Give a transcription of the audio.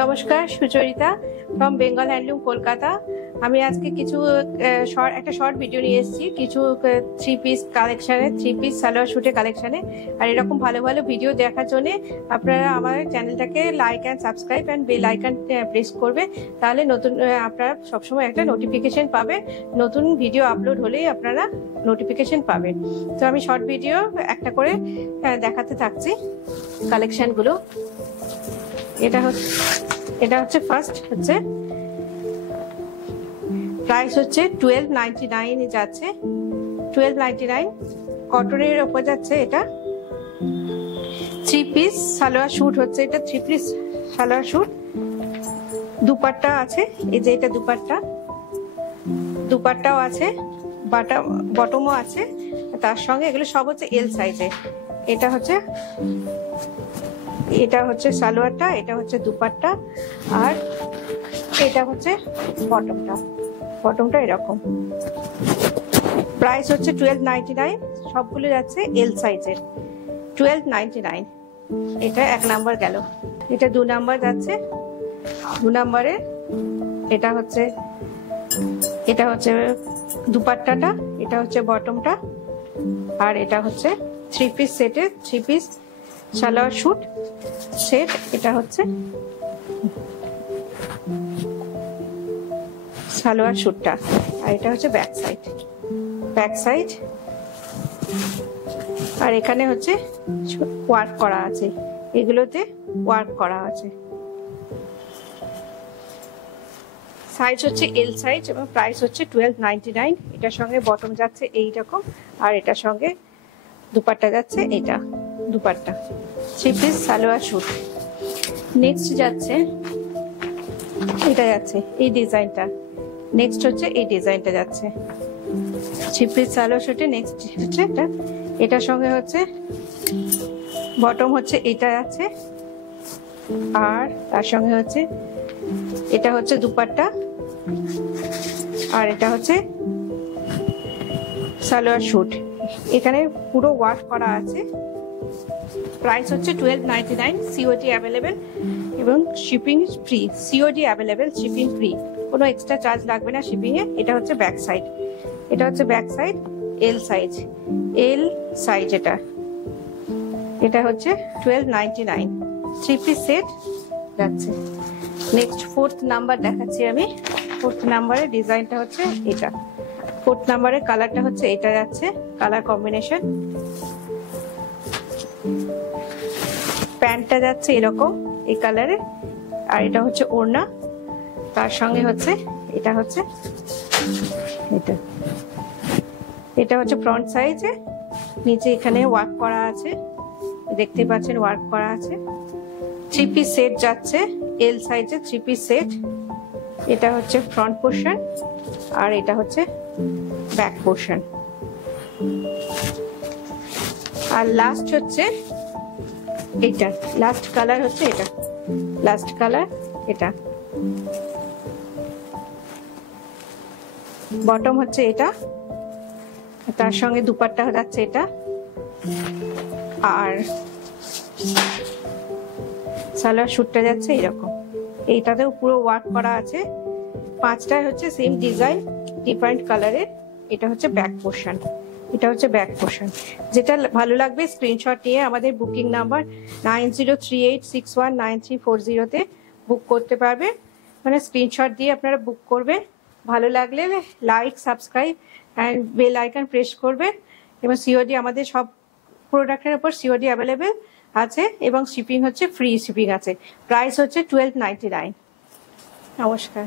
নমস্কার, Sucharita from Bengal handloom Kolkata. আমি আজকে কিছু একটা শর্ট ভিডিও নিয়ে এসেছি কিছু থ্রি পিস কালেকশানে, থ্রি পিস সালোয়ার শুটের কালেকশানে। আর এরকম ভালো ভালো ভিডিও দেখার জন্য আপনারা আমার চ্যানেলটাকে like and subscribe and bell icon press করবে, তাহলে নতুন আপনারা সবসময় একটা নোটিফিকেশন পাবেন। নতুন ভিডিও আপলোড হলেই আপনারা নোটিফিকেশন পাবেন। তো আমি শর্ট ভিডিও একটা করে দেখাতে থাকছি কালেকশানগুলো। এটা হচ্ছে ফার্স্ট হচ্ছে প্রাইস হচ্ছে 1299 যাচ্ছে, 1299 কটনের ওপর যাচ্ছে। এটা থ্রি পিস সালোয়ার শুট হচ্ছে, এটা three piece salwar shoot. Dupatta আছে, এই যে এটা দুপাট্টাও আছে, বটমও আছে তার সঙ্গে। এগুলো সব হচ্ছে এল সাইজে। এটা হচ্ছে সালোয়ারটা, এটা হচ্ছে দুপাট্টা, আর এটা হচ্ছে বটমটা এরকম। প্রাইস হচ্ছে 1299, সবগুলো যাচ্ছে এল সাইজের। 1299 এটা এক নাম্বার গেল। এটা দু নাম্বার যাচ্ছে, দু নাম্বারে এটা হচ্ছে দুপাট্টাটা, এটা হচ্ছে বটমটা, আর এটা হচ্ছে থ্রি পিস সেটের three piece salwar shoot set. এটা হচ্ছে সালোয়ার শুটটা, আর এটা হচ্ছে ব্যাক সাইড। আর এখানে হচ্ছে ওয়ার্ক করা আছে, এগুলোতে ওয়ার্ক করা আছে। সাইজ হচ্ছে এল সাইজ এবং প্রাইস হচ্ছে 1299। এটার সঙ্গে বটম যাচ্ছে এইরকম, আর এটার সঙ্গে দুপাট্টা যাচ্ছে, এটা dupatta three piece salwar shoot. Next যাচ্ছে এটা যাচ্ছে এই ডিজাইনটা, নেক্সট হচ্ছে এই ডিজাইনটা যাচ্ছে থ্রি পিস সালোয়ার শুটে। নেক্সট হচ্ছে এটার সঙ্গে হচ্ছে বটম হচ্ছে এটা যাচ্ছে, আর তার সঙ্গে হচ্ছে এটা হচ্ছে দুপাট্টা, আর এটা হচ্ছে সালোয়ার শুট। এখানে পুরো ওয়ার্ক করা আছে। প্রাইস হচ্ছে 1299, সিওডি অ্যাভেলেবেল এবং shipping free. COD available, shipping free, কোনো এক্সট্রা চার্জ লাগবে না শিপিং এ। এটা হচ্ছে ব্যাক সাইড, এল সাইজ। এটা হচ্ছে 1299, থ্রি পিস সেট যাচ্ছে। নেক্সট ফোর্থ নাম্বার দেখাচ্ছি আমি। ফোর্থ নাম্বারের ডিজাইনটা হচ্ছে এটা, ফোর্থ নাম্বারের কালারটা হচ্ছে এটা যাচ্ছে, কালার কম্বিনেশন। প্যান্টটা যাচ্ছে এরকম এই কালারে, আর এটা হচ্ছে ওড়না, তার সঙ্গে হচ্ছে এটা হচ্ছে ফ্রন্ট সাইজে। নিচে এখানে ওয়ার্ক করা আছে, দেখতে পাচ্ছেন ওয়ার্ক করা আছে। থ্রি পিস সেট যাচ্ছে এল সাইজে, থ্রি পিস সেট। এটা হচ্ছে ফ্রন্ট পোর্শন, আর এটা হচ্ছে ব্যাক পোর্শন। আর লাস্ট হচ্ছে এটা, লাস্ট কালার হচ্ছে এটা, লাস্ট কালার এটা। বটম হচ্ছে এটা, তার সঙ্গে দুপাট্টা যাচ্ছে এটা, আর সালোয়ার শুটটা যাচ্ছে এরকম। এইটাতেও পুরো ওয়ার্ক করা আছে। পাঁচটায় হচ্ছে সেম ডিজাইন, ডিফারেন্ট কালারের। এটা হচ্ছে ব্যাক পোর্শন, যেটা ভালো লাগবে স্ক্রিনশট নিয়ে আমাদের বুকিং নাম্বার 9038619340 বুক করতে পারবে। মানে স্ক্রিনশট দিয়ে আপনারা বুক করবেন। ভালো লাগলে like, subscribe and bell icon press করবেন। এবং সিওডি, আমাদের সব প্রোডাক্টের উপর সিওডি অ্যাভেলেবেল আছে এবং শিপিং হচ্ছে ফ্রি শিপিং আছে। প্রাইস হচ্ছে 1299। নমস্কার।